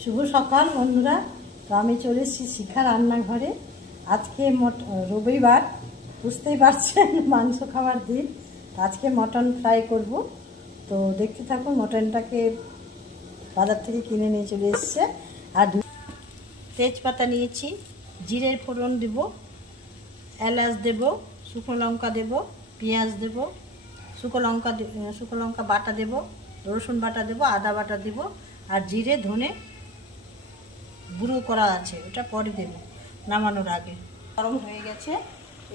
শুভ সকাল বন্ধুরা। তো আমি চলে এসেছি শিখা রান্নাঘরে। আজকে রবিবার, বুঝতেই পারছেন মাংস খাওয়ার দিন। আজকে মটন ফ্রাই করব। তো দেখতে থাকুন। মটনটাকে বাজার থেকে কিনে নিয়ে চলে এসছে। আর তেজপাতা নিয়েছি, জিরের ফোড়ন দেব, এলাচ দেব, শুকনো লঙ্কা দেব, পেঁয়াজ দেব, শুকনো লঙ্কা বাটা দেব, রসুন বাটা দেব, আদা বাটা দেব, আর জিরে ধনে গুঁড়ো করা আছে, ওটা পরে দেব নামানোর আগে। গরম হয়ে গেছে।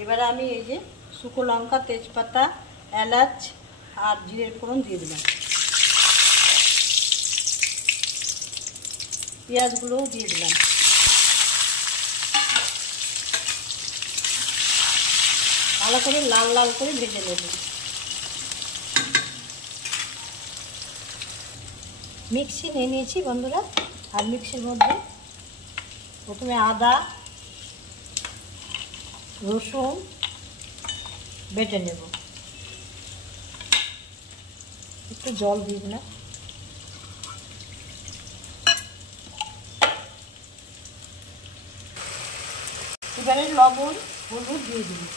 এবারে আমি এই যে শুকনো লঙ্কা, তেজপাতা, এলাচ আর জিরের ফোড়ন দিয়ে দিলাম। পেঁয়াজগুলোও দিয়ে দিলাম। ভালো করে লাল লাল করে ভেজে নেব। মিক্সি নিয়ে নিয়েছি বন্ধুরা। আর মিক্সির মধ্যে প্রথমে আদা রসুন বেটে নেব। একটু জল দিয়ে দিলাম। এবারে লবণ হলুদ দিয়ে দিলাম।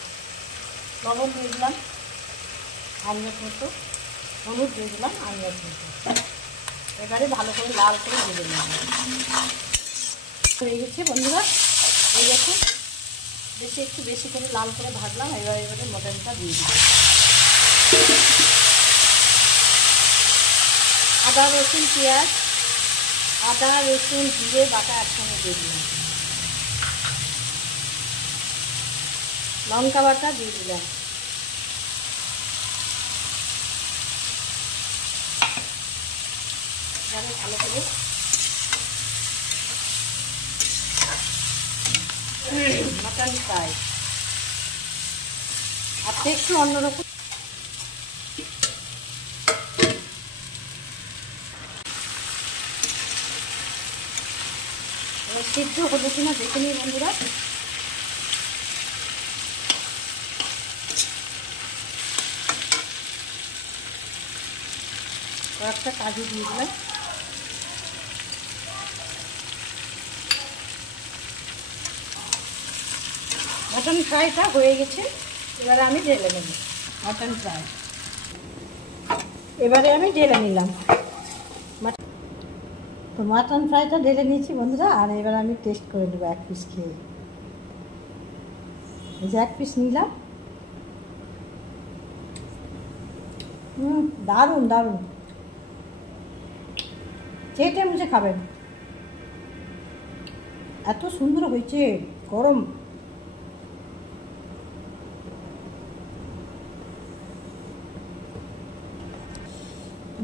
লবণ দিয়ে দিলাম আন্দাজ মতো, হলুদ দিয়ে দিলাম আন্দাজ মতো। এবারে ভালো করে লাল করে ভেজে নেব। হয়ে গেছে বন্ধুরা। এই দেখুন, একটু বেশি করে লাল করে ভাজলাম। এবারে মটনটা দিয়ে দিলাম। আদা রসুন পেঁয়াজ, আদা রসুন জিরে বাটা একসঙ্গে দিয়ে দিলাম। লঙ্কা বাটা দিয়ে দিলাম। এবারে ভালো করে মটন ফ্রাই। আর একটু অন্যরকম সিদ্ধ হলো কিনা দেখে নিই বন্ধুরা। কয়েকটা কাজু দিয়ে দিলাম। মটন ফ্রাইটা হয়ে গেছে। এবারে আমি ঢেলে নেব মটন ফ্রাই। এবারে আমি ঢেলে নিলাম। তো মটন ফ্রাইটা ঢেলে নিয়েছি বন্ধুরা। আর এবার আমি টেস্ট করে দেবো এক পিস খেয়ে। এই যে এক পিস নিলাম। দারুণ দারুণ, চেটে মুছে খাবেন, এত সুন্দর হয়েছে। গরম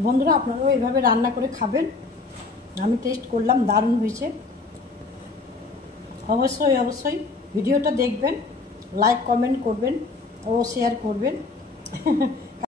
বন্ধুরা, আপনারাও এইভাবে রান্না করে খাবেন। আমি টেস্ট করলাম, দারুণ হয়েছে। অবশ্যই অবশ্যই ভিডিওটা দেখবেন, লাইক কমেন্ট করবেন ও শেয়ার করবেন।